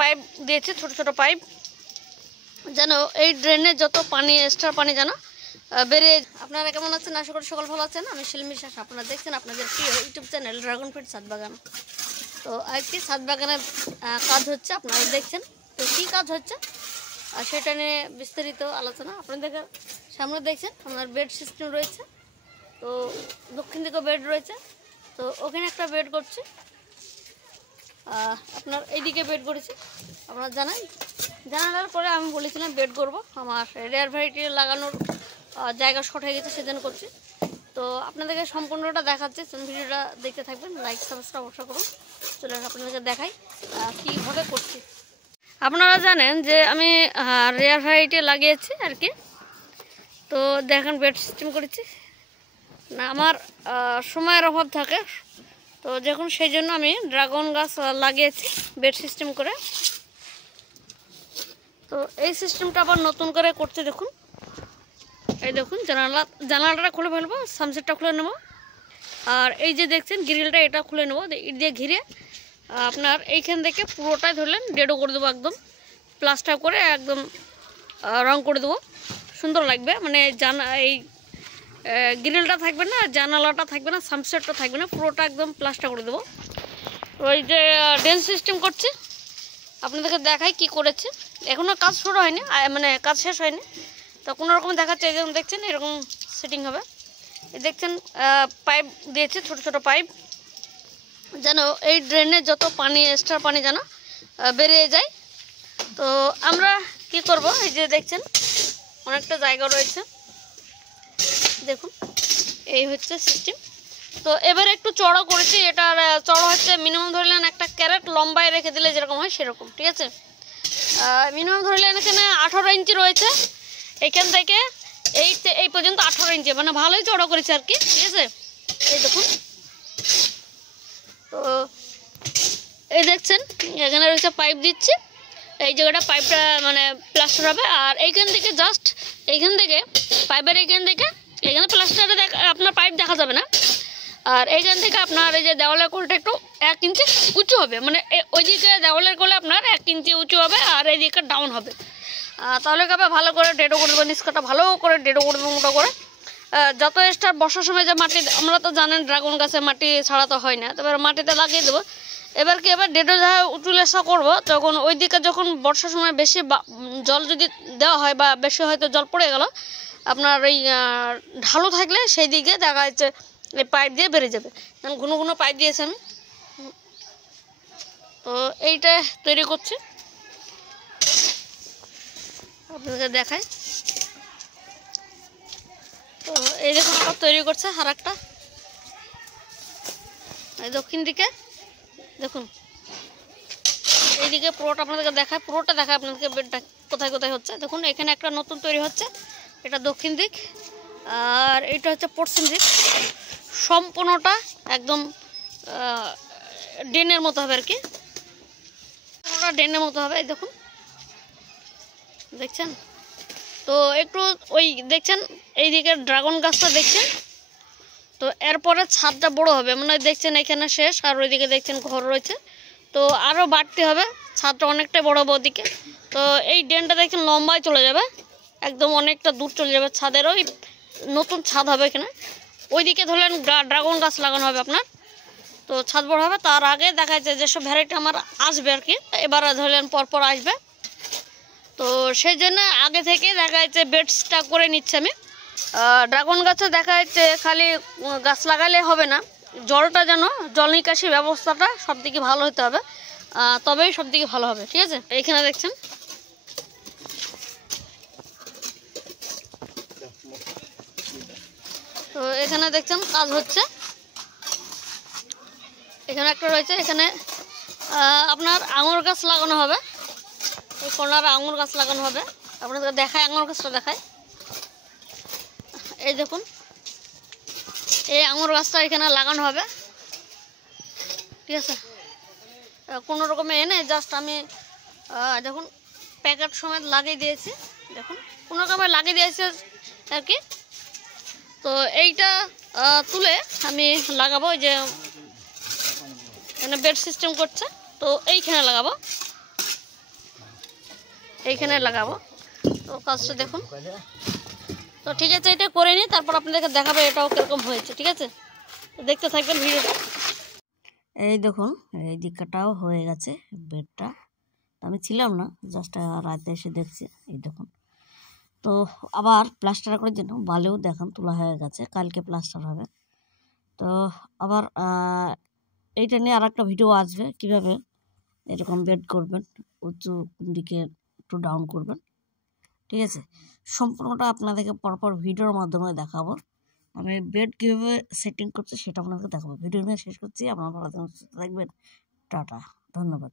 Pipe দিয়েছে, ছোট ছোট পাইপ, যেন এই ড্রেনে যত পানি এক্সট্রা পানি যেন বেরিয়ে। আপনারা কেমন আছেন? আশা করি সকল ভালো আছেন। আমি শিল্মী শাস, আপনারা দেখছেন আপনাদের প্রিয় ইউটিউব চ্যানেল ড্রাগন ফ্রুট ছাদ বাগান। তো আজকে ছাদ বাগানের কাজ হচ্ছে, আপনারা দেখছেন। তো কী কাজ হচ্ছে সেটা নিয়ে বিস্তারিত আলোচনা। আপনাদের সামনে দেখছেন আপনার বেড সিস্টেম রয়েছে, তো দক্ষিণ দিকেও বেড রয়েছে। তো ওখানে একটা বেড করছি, আপনার এইদিকে বেড করেছি। আপনারা জানার পরে আমি বলেছিলাম বেড করব, আমার রেয়ার ভ্যারাইটি লাগানোর জায়গা শর্ট হয়ে গেছে, সেজন্য করছি। তো আপনাদেরকে সম্পূর্ণটা দেখাচ্ছি, ভিডিওটা দেখতে থাকবেন, লাইক সাবস্ক্রাইব অবশ্যই করুন। চলে আপনাদেরকে দেখাই কীভাবে করছি। আপনারা জানেন যে আমি রেয়ার ভ্যারাইটি লাগিয়েছি আর কি। তো দেখেন বেড সিস্টেম করেছি না, আমার সময়ের অভাব থাকে, তো যখন সেই জন্য আমি ড্রাগন গাছ লাগিয়েছি বেড সিস্টেম করে। তো এই সিস্টেমটা আবার নতুন করে করতে দেখুন, এই দেখুন জানালাটা খুলে ফেলবো, সানসেটটা খুলে নেব, আর এই যে দেখছেন গ্রিলটা এটা খুলে নেবো, ইট দিয়ে ঘিরে আপনার এইখান থেকে পুরোটাই ধরলেন ডেডো করে দেবো, একদম প্লাস্টার করে একদম রং করে দেবো, সুন্দর লাগবে। মানে এই গ্রিলটা থাকবে না, জানালাটা থাকবে না, সানসেটটা থাকবে না, পুরোটা একদম প্লাস্টার করে দেবো। ওই যে ড্রেন সিস্টেম করছি, আপনাদেরকে দেখাই কি করেছে। এখনও কাজ শুরু হয়নি, মানে কাজ শেষ হয়নি, তো কোনো রকম দেখাচ্ছে। এই যেমন দেখছেন এরকম সেটিং হবে। এই দেখছেন পাইপ দিয়েছে, ছোট ছোট পাইপ, যেন এই ড্রেনে যত পানি এক্সট্রা পানি যেন বেরিয়ে যায়। তো আমরা কি করব, এই যে দেখছেন অনেকটা জায়গা রয়েছে, দেখুন এই হচ্ছে সিস্টেম। তো এবারে একটু চড়া করেছি, এটার চড়া হচ্ছে মিনিমাম ধরলেন একটা ক্যারেট লম্বায় রেখে দিলে যেরকম হয় সেরকম, ঠিক আছে। মিনিমাম ধরলেন এখানে 18 ইঞ্চি রয়েছে, এখান থেকে এই পর্যন্ত 18 ইঞ্চি, মানে ভালোই চড়া করেছে আর কি, ঠিক আছে। এই দেখুন, তো এই দেখছেন এখানে রয়েছে পাইপ দিচ্ছি, এই জায়গাটা পাইপটা মানে প্লাস্টার হবে, আর এইখান থেকে জাস্ট এইখান থেকে পাইপের এখানে প্লাস্টারে আপনার পাইপ দেখা যাবে না, আর এইখান থেকে আপনার এই যে দেওয়ালের কোলটা একটু 1 ইঞ্চি উঁচু হবে, মানে ওইদিকে দেওয়ালের কোলে আপনার 1 ইঞ্চি উঁচু হবে, আর এইদিকে ডাউন হবে। তাহলে কবে ভালো করে ডেডো করে দেবো, নিষ্কাটা ভালো করে ডেডো করে দেবো, মোটা করে। যত এক্সট্রা বর্ষার সময় যে মাটি, আমরা তো জানেন ড্রাগন গাছে মাটি ছাড়া তো হয় না, তবে মাটিতে লাগিয়ে দেবো। এবার ডেডো যা উঁচু লেসা করবো, তখন ওই দিকে যখন বর্ষার সময় বেশি জল যদি দেওয়া হয় বা বেশি হয়তো জল পড়ে গেল, আপনার ওই ঢালু থাকলে সেই দিকে দেখা যাচ্ছে এই পাইপ দিয়ে বেরিয়ে যাবে। ঘন ঘন পাইপ দিয়েছি আমি, তো এইটা তৈরি করছি, আপনাদের দেখায়। তো এই দেখুন আবার তৈরি করছে আর একটা, এই দক্ষিণ দিকে দেখুন, এইদিকে পুরোটা আপনাদেরকে দেখায়, আপনাদেরকে বেডটা কোথায় কোথায় হচ্ছে। দেখুন এখানে একটা নতুন তৈরি হচ্ছে, এটা দক্ষিণ দিক, আর এটা হচ্ছে পশ্চিম দিক। সম্পূর্ণটা একদম ড্রেনের মতো হবে আর কি, ড্রেনের মতো হবে। এই দেখুন দেখছেন, তো একটু ওই দেখছেন এইদিকে ড্রাগন গাছটা দেখছেন, তো এরপরে ছাদটা বড় হবে, মানে দেখছেন এখানে শেষ, আর ওইদিকে দেখছেন ঘর রয়েছে, তো আরও বাড়তে হবে, ছাদটা অনেকটাই বড় হবে ওদিকে। তো এই ড্রেনটা দেখছেন লম্বায় চলে যাবে, একদম অনেকটা দূর চলে যাবে, ছাদের ওই নতুন ছাদ হবে এখানে। ওইদিকে ধরলেন ড্রাগন গাছ লাগানো হবে আপনার, তো ছাদ বড় হবে। তার আগে দেখা যাচ্ছে যেসব ভ্যারাইটি আমার আসবে আর কি, এবার ধরলেন পরপর আসবে, তো সেই জন্য আগে থেকে দেখা যাচ্ছে বেডসটা করে নিচ্ছে আমি। ড্রাগন গাছে দেখা যাচ্ছে খালি গাছ লাগালে হবে না, জলটা যেন জল নিকাশি ব্যবস্থাটা সব দিকে ভালো হতে হবে, তবেই সব দিকে ভালো হবে, ঠিক আছে। এইখানে দেখছেন তো এখানে দেখছেন কাজ হচ্ছে, এখানে একটা রয়েছে, এখানে আপনার আঙুর গাছ লাগানো হবে, এই কর্নারে আঙুর গাছ লাগানো হবে। আপনাদের দেখায়, আঙুর গাছটা দেখায়, এই দেখুন এই আঙুর গাছটা এখানে লাগানো হবে, ঠিক আছে। কোনো রকমে এনে জাস্ট আমি দেখুন প্যাকেট সমেত লাগিয়ে দিয়েছি, দেখুন কোনো রকমে লাগিয়ে দিয়েছি আর কি। তো এইটা তুলে আমি লাগাবো, ওই যে এখানে বেড সিস্টেম করছে, তো এইখানে লাগাবো। এইখানে লাগাবো। তো কাজটা দেখুন। তো ঠিক আছে, এটা করে নিই, তারপর আপনাদেরকে দেখাবো এটাও কীরকম হয়েছে। ঠিক আছে, তো দেখতে থাকবেন ভিডিওটা। এই দেখুন, এই দিকটাও হয়ে গেছে বেডটা। আমি ছিলাম না, জাস্ট রাতে এসে দেখছি। এই দেখুন, তো আবার প্লাস্টার করার জন্য বালিও দেখুন তোলা হয়ে গেছে, কালকে প্লাস্টার হবে। তো আবার এইটা নিয়ে আর একটা ভিডিও আসবে, কীভাবে এরকম বেড করবেন, উঁচু দিকে একটু ডাউন করবেন। ঠিক আছে, সম্পূর্ণটা আপনাদেরকে পরপর ভিডিওর মাধ্যমে দেখাবো। আমি বেড কীভাবে সেটিং করছি সেটা আপনাদেরকে দেখাবো। ভিডিও নিয়ে শেষ করছি। আপনারা ভালো থাকবেন। টাটা, ধন্যবাদ।